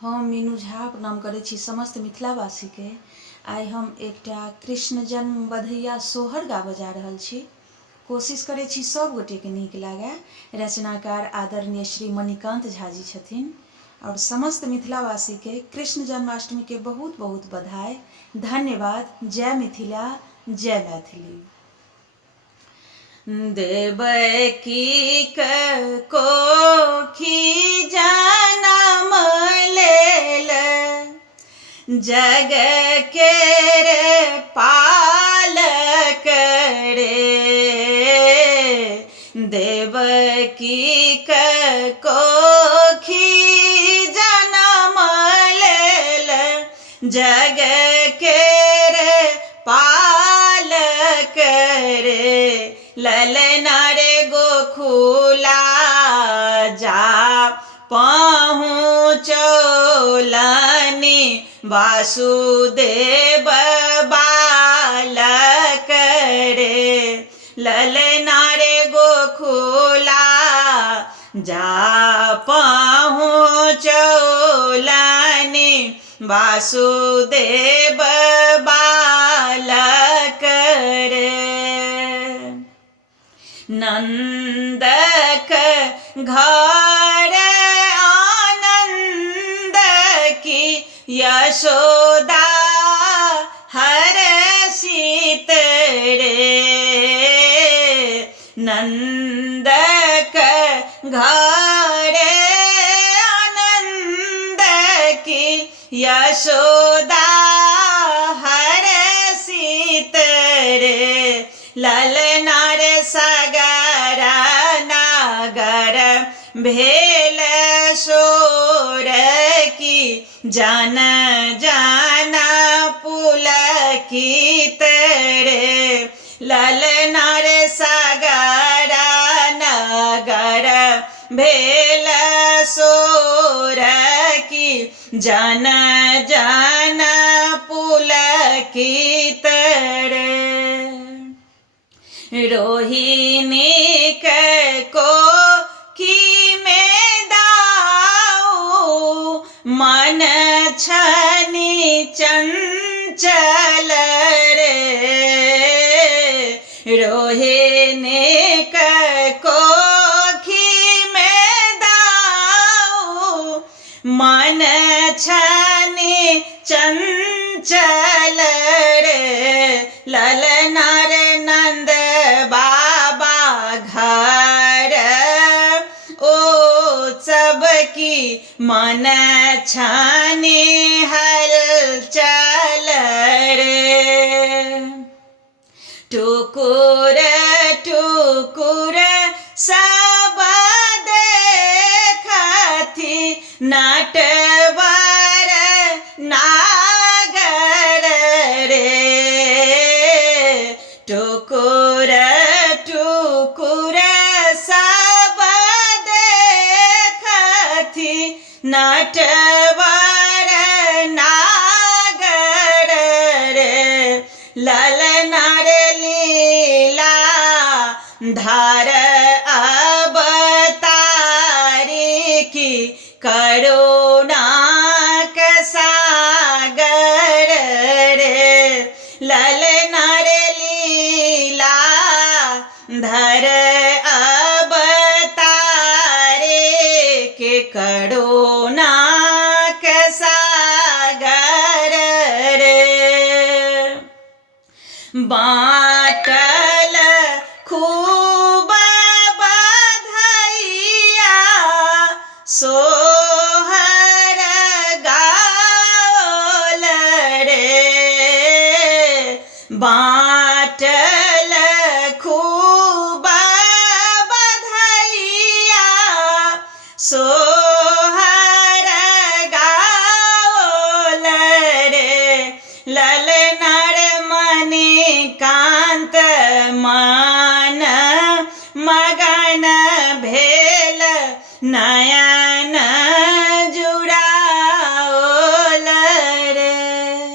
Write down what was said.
हम मीनू झा प्रणाम करै छी समस्त मिथिलावासी के। आइ हम एकटा कृष्ण जन्म बधैया सोहर गाबऽ जा रहल छी। कोशिश करै छी सब गोटे के नीक लागे। रचनाकार आदरणीय श्री मणिकांत झा जी छथिन और समस्त मिथिलावासी के कृष्ण जन्माष्टमी के बहुत बहुत बधाई, धन्यवाद। जय मिथिला, जय मैथिली। देवकी कोखी जनम लेल जग के रे पालक रे। देवकी कोखी जनम लेल जग के रे पालक रे। ललना रे गोखुला जा पहुँचौलनि वासुदेव बालक रे। ललना रे गोखुला जा पहुँचौलनि वासुदेव बालक रे। नंदक घर आनंद की यशोदा हर्षित रे। नंदक घर आनंद की यशोदा हर्षित रे। ललना रे सागर नागर भेल शोर की जन जन पुलकित रे। ललना रे सागर नगर भेल शोर की जन जन पुलकित रे। रोहिणी को की में दाऊ मन छनि चंचल रे। रोहिणी को की में दाऊ मन छनि चंचल रे। ललना रे नंद बाबा घर ओ सबकी मन छाने हलचल रे। टुकुर टुकुर सब देखथि नटवर नागर रे। टुकुर टुकुर सब देखथि नटवर नागर रे। ललना रे लीला धार अवतारी की करुणा के सागर रे। ललना रे लीला धर अवतारे के करुणा के सागर रे। बाटल खूब बधैया सोहर गाओल रे। बाटल खूब बधैया सोहर गाओल रे। ललना रे मणिकांत